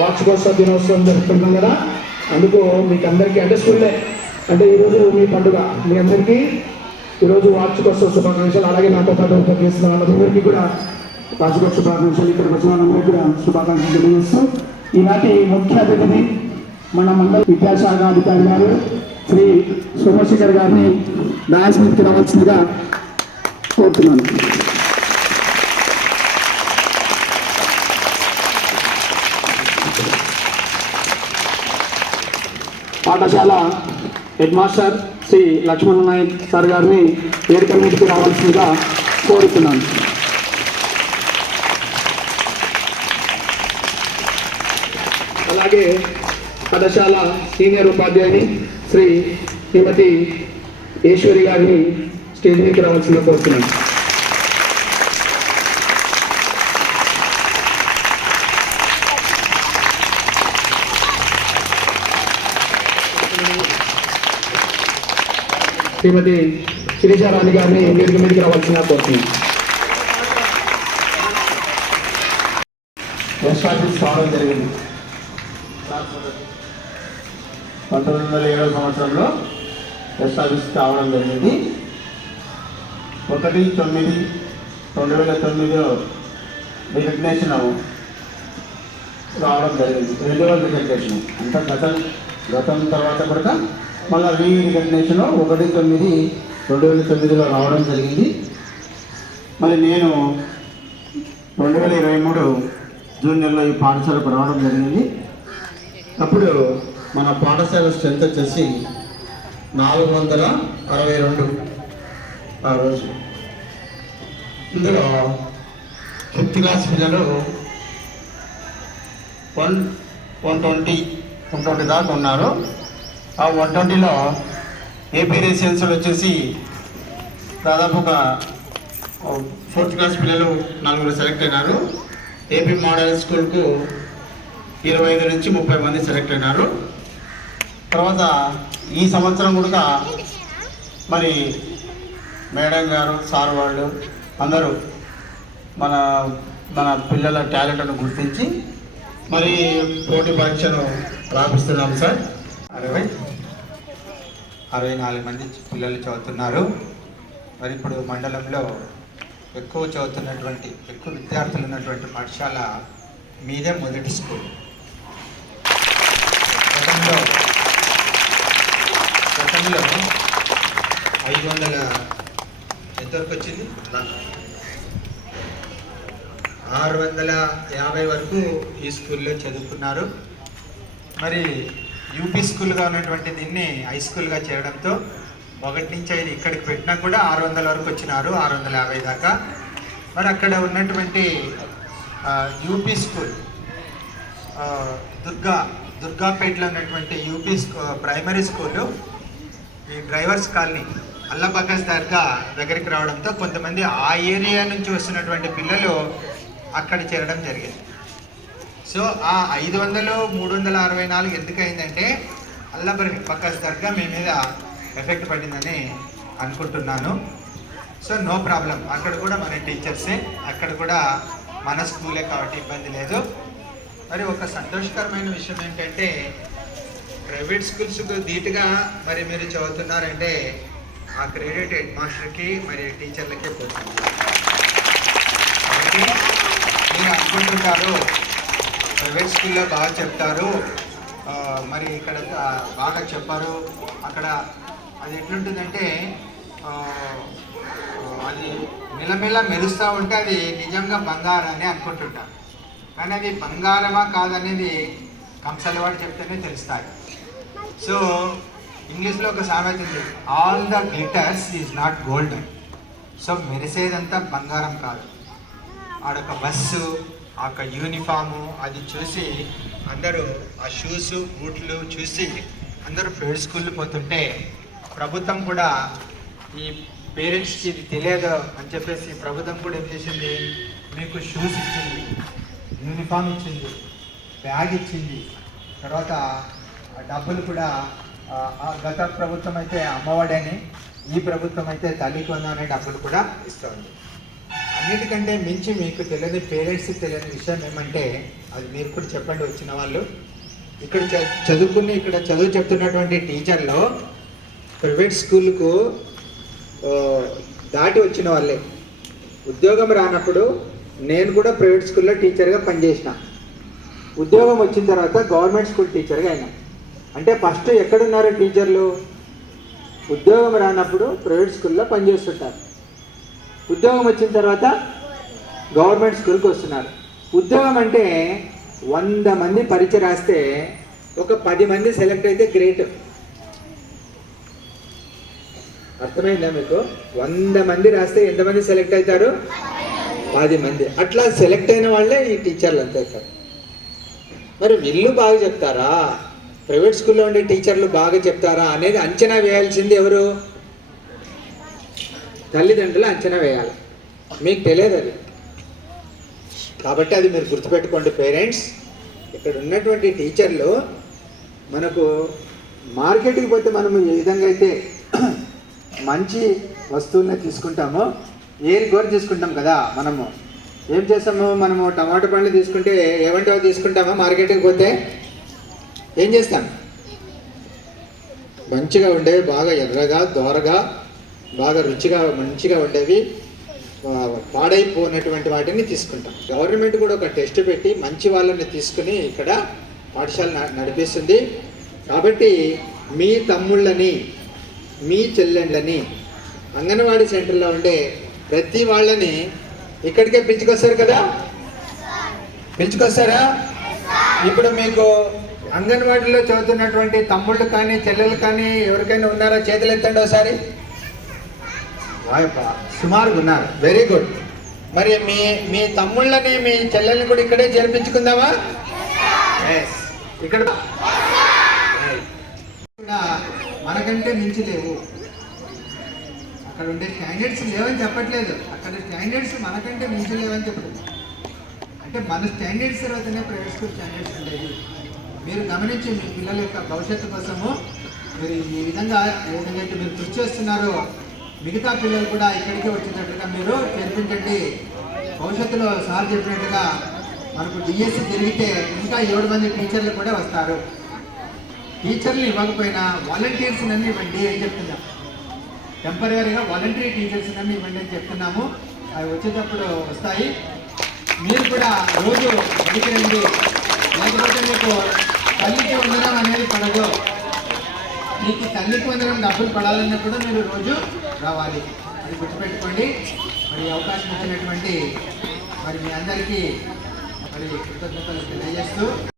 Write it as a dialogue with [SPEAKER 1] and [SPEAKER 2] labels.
[SPEAKER 1] వార్షికోత్సవ దినోత్సవం జరుపుకుంటున్నాం కదా. అందుకు మీకు అందరికీ అంటే స్కూల్లే అంటే ఈరోజు మీ పండుగ. మీ అందరికీ ఈరోజు వార్షికోత్సవ శుభాకాంక్షలు. అలాగే నాతో పాటు చేసిన వాళ్ళందరికీ కూడా వార్షికోత్సవ శుభాకాంక్షలు. ఇక్కడ వచ్చిన వాళ్ళందరికీ కూడా శుభాకాంక్షలు తెలియజేస్తూ ఈనాటి ముఖ్య అతిథిని మన మండల విద్యాశాఖ అధికారి గారు శ్రీ సోమశేఖర్ గారిని డాన్స్ మీదకి రావాల్సిందిగా కోరుతున్నాను. పాఠశాల head master Shri Lakshmana Nayak sir గారిని వేదిక మీదకి రావాల్సిందిగా కోరుతున్నాను. అలాగే పాఠశాల సీనియర్ ఉపాధ్యాయుని శ్రీ శ్రీమతి ఈశ్వరి గారిని స్టేజ్ మీదకి రావాల్సిందిగా కోరుతున్నాను. శ్రీమతి శిరీషారాణి గారిని వేదిక మీదకి రావాల్సిందిగా కోరుతున్నాను
[SPEAKER 2] ఎస్టాబ్లిష్ కావడం జరిగింది. పంతొమ్మిది వందల ఏడవ సంవత్సరంలో ఎస్టాబ్లిష్ కావడం జరిగింది. ఒకటి తొమ్మిది రెండు వేల తొమ్మిదిలో రికగ్నేషన్ రావడం జరిగింది. రెండవ రికగ్నేషన్. అంటే గతం గతం తర్వాత కూడా మళ్ళీ రీ రికగ్నేషన్ ఒకటి తొమ్మిది రెండు వేల తొమ్మిదిలో రావడం జరిగింది. మరి నేను రెండు వేల ఇరవై మూడు జూన్ నెలలో ఈ పాఠశాలకు రావడం జరిగింది. అప్పుడు మన పాఠశాల స్ట్రెంత్ వచ్చేసి నాలుగు వందల అరవై రెండు ఆ రోజు. ఇందులో ఫిఫ్త్ క్లాస్ పిల్లలు one one twenty one twenty దాకా ఉన్నారు. ఆ వన్ ట్వంటీలో ఏపీ రెసిడెన్సీలు వచ్చేసి దాదాపుగా ఫోర్త్ క్లాస్ పిల్లలు నలుగురు సెలెక్ట్ అయినారు. ఏపీ మోడల్ స్కూల్కు ఇరవై ఐదు నుంచి ముప్పై మంది సెలెక్ట్ అయినారు. తర్వాత ఈ సంవత్సరం కూడా మరి మేడం గారు సార్ వాళ్ళు అందరూ మన మన పిల్లల టాలెంట్ను గుర్తించి మరి పోటీ పరీక్షను రాపిస్తున్నాం సార్. అరవై. అరవై నాలుగు మంది పిల్లలు చదువుతున్నారు. మరి ఇప్పుడు మండలంలో ఎక్కువ చదువుతున్నటువంటి ఎక్కువ విద్యార్థులు ఉన్నటువంటి పాఠశాల మీదే మొదటి స్కూల్. గతంలో గతంలో ఐదు వందల ఎంతవరకు వచ్చింది? ఆరు వందల యాభై వరకు ఈ స్కూల్లో చదువుకున్నారు. మరి యూపీ స్కూల్గా ఉన్నటువంటి దీన్ని హై స్కూల్గా చేయడంతో ఒకటి నుంచి ఐదు ఇక్కడికి పెట్టినా కూడా ఆరు వందల వరకు వచ్చినారు ఆరు వందల యాభై దాకా. మరి అక్కడ ఉన్నటువంటి యూపీ స్కూల్ దుర్గా దుర్గాపేటలో ఉన్నటువంటి యూపీ స్కూ ప్రైమరీ స్కూలు ఈ డ్రైవర్స్ కాలనీ అల్లబగ్గస్ దర్గా దగ్గరికి రావడంతో కొంతమంది ఆ ఏరియా నుంచి వస్తున్నటువంటి పిల్లలు అక్కడ చేరడం జరిగింది. సో ఆ ఐదు వందలు మూడు వందల అరవై నాలుగు ఎందుకు అయిందంటే అల్లబరి పక్క దర్గా మీ మీద ఎఫెక్ట్ పడిందని అనుకుంటున్నాను. So no problem. అక్కడ కూడా మన టీచర్సే. అక్కడ కూడా మన స్కూలే కాబట్టి ఇబ్బంది లేదు. మరి ఒక సంతోషకరమైన విషయం ఏంటంటే ప్రైవేట్ స్కూల్స్కు ధీటుగా మరి మీరు చదువుతున్నారంటే ఆ క్రెడిట్ హెడ్ మాస్టర్కి మరి టీచర్లకే పోతుంది. కాబట్టి మీరు అనుకుంటుంటారు ప్రైవేట్ స్కూల్లో బాగా చెప్తారు. మరి ఇక్కడ బాగా చెప్పారు. అక్కడ అది ఎట్లుంటుందంటే అది మెలమెల మెరుస్తూ ఉంటే అది నిజంగా బంగారం అని అనుకుంటుంటారు. కానీ అది బంగారమా కాదనేది కంసలవాడు చెప్తేనే తెలుస్తాయి. సో ఇంగ్లీష్లో ఒక సామెత ఉంది. All the glitters is not gold so మెరిసేదంతా బంగారం కాదు. ఆడొక బస్సు ఆ యొక్క యూనిఫాము అది చూసి అందరూ ఆ షూస్ బూట్లు చూసి అందరూ ప్రైవేట్ స్కూల్ పోతుంటే ప్రభుత్వం కూడా ఈ పేరెంట్స్కి ఇది తెలియదు అని చెప్పేసి ప్రభుత్వం కూడా ఏం చేసింది? మీకు షూస్ ఇచ్చింది యూనిఫామ్ ఇచ్చింది బ్యాగ్ ఇచ్చింది. తర్వాత డబ్బులు కూడా ఆ, గత ప్రభుత్వం అయితే అమ్మఒడి అని ఈ ప్రభుత్వం అయితే తల్లి కొంద అనే డబ్బులు కూడా ఇస్తుంది అన్నిటికంటే మించి మీకు తెలియని పేరెంట్స్కి తెలియని విషయం ఏమంటే అది మీరు కూడా చెప్పండి వచ్చిన వాళ్ళు. ఇక్కడ చదువుకుని ఇక్కడ చదువు చెప్తున్నటువంటి టీచర్లు ప్రైవేట్ స్కూల్కు దాటి వచ్చిన వాళ్ళే. ఉద్యోగం రానప్పుడు నేను కూడా ప్రైవేట్ స్కూల్లో టీచర్గా పనిచేసిన. ఉద్యోగం వచ్చిన తర్వాత గవర్నమెంట్ స్కూల్ టీచర్గా అయినా. అంటే ఫస్ట్ ఎక్కడున్నారు టీచర్లు? ఉద్యోగం రానప్పుడు ప్రైవేట్ స్కూల్లో పనిచేస్తుంటారు. ఉద్యోగం వచ్చిన తర్వాత గవర్నమెంట్ స్కూల్కి వస్తున్నారు. ఉద్యోగం అంటే వంద మంది పరీక్ష రాస్తే ఒక పది మంది సెలెక్ట్ అయితే గ్రేట్ అర్థమైందా మీకు? వంద మంది రాస్తే ఎంతమంది సెలెక్ట్ అవుతారు? పది మంది. అట్లా సెలెక్ట్ అయిన వాళ్ళే ఈ టీచర్లు అంతా అవుతారు మరి వీళ్ళు బాగా చెప్తారా? ప్రైవేట్ స్కూల్లో ఉండే టీచర్లు బాగా చెప్తారా? అనేది అంచనా వేయాల్సింది ఎవరు? తల్లిదండ్రులు అంచనా వేయాలి. మీకు తెలియదు అది. కాబట్టి అది మీరు గుర్తుపెట్టుకోండి పేరెంట్స్. ఇక్కడ ఉన్నటువంటి టీచర్లు మనకు మార్కెట్కి పోతే మనం ఏ విధంగా అయితే మంచి వస్తువులనే తీసుకుంటామో ఏరి గోరు తీసుకుంటాం కదా మనము. ఏం చేస్తాము? మనము టమాటా పండ్లు తీసుకుంటే ఏమంటావు తీసుకుంటామా మార్కెట్కి పోతే? ఏం చేస్తాం? మంచిగా ఉండేవి బాగా ఎర్రగా దోరగా బాగా రుచిగా మంచిగా ఉండేవి పాడైపోయినటువంటి వాటిని తీసుకుంటాం. గవర్నమెంట్ కూడా ఒక టెస్ట్ పెట్టి మంచి వాళ్ళని తీసుకుని ఇక్కడ పాఠశాల న- నడిపిస్తుంది. కాబట్టి మీ తమ్ముళ్ళని మీ చెల్లెళ్ళని అంగన్వాడీ సెంటర్లో ఉండే ప్రతి వాళ్ళని ఇక్కడికే పిలుచుకొస్తారు కదా? పిలుచుకొస్తారా? ఇప్పుడు మీకు అంగన్వాడీలో చదువుతున్నటువంటి తమ్ముళ్ళు కానీ చెల్లెలు కానీ ఎవరికైనా ఉన్నారా? చేతులు ఎత్తండి ఒకసారి. సుమారుగా ఉన్నారు. వెరీ గుడ్ మరి మీ మీ తమ్ముళ్ళని మీ చెల్లెల్ని కూడా ఇక్కడే చేర్పించుకుందామా? ఇక్కడ మనకంటే మించి లేవు. అక్కడ ఉండే స్టాండర్డ్స్ లేవని చెప్పట్లేదు. అక్కడ స్టాండర్డ్స్ మనకంటే మించి లేవని చెప్పలేదు అంటే మన స్టాండర్డ్స్ తర్వాతనే ప్రైవేట్ స్కూల్ స్టాండర్డ్స్ ఉండేది మీరు గమనించి మీ పిల్లల యొక్క భవిష్యత్తు కోసము మీరు ఈ విధంగా ఏ విధంగా అయితే మీరు కృషి చేస్తున్నారో మిగతా పిల్లలు కూడా ఇక్కడికే వచ్చేటట్టుగా మీరు చేర్పించండి. భవిష్యత్తులో సార్ చెప్పినట్టుగా మనకు డిఎస్సి జరిగితే ఇంకా ఏడు మంది టీచర్లు కూడా వస్తారు. టీచర్లు ఇవ్వకపోయినా వాలంటీర్స్ నన్ను ఇవ్వండి అని చెప్తున్నాం. టెంపరీగా వాలంటరీ టీచర్స్ నన్ను ఇవ్వండి అని చెప్తున్నాము. అవి వచ్చేటప్పుడు వస్తాయి. మీరు కూడా రోజు బడికి రండి. లేకపోతే మీకు తల్లికి ఉండడం అనేది పడదు. మీకు తల్లికి వందనం డబ్బులు కూడా మీరు రోజు రావాలి. అది గుర్తుపెట్టుకోండి. మరి అవకాశం ఇచ్చినటువంటి మరి మీ అందరికీ మరి కృతజ్ఞతలు తెలియజేస్తూ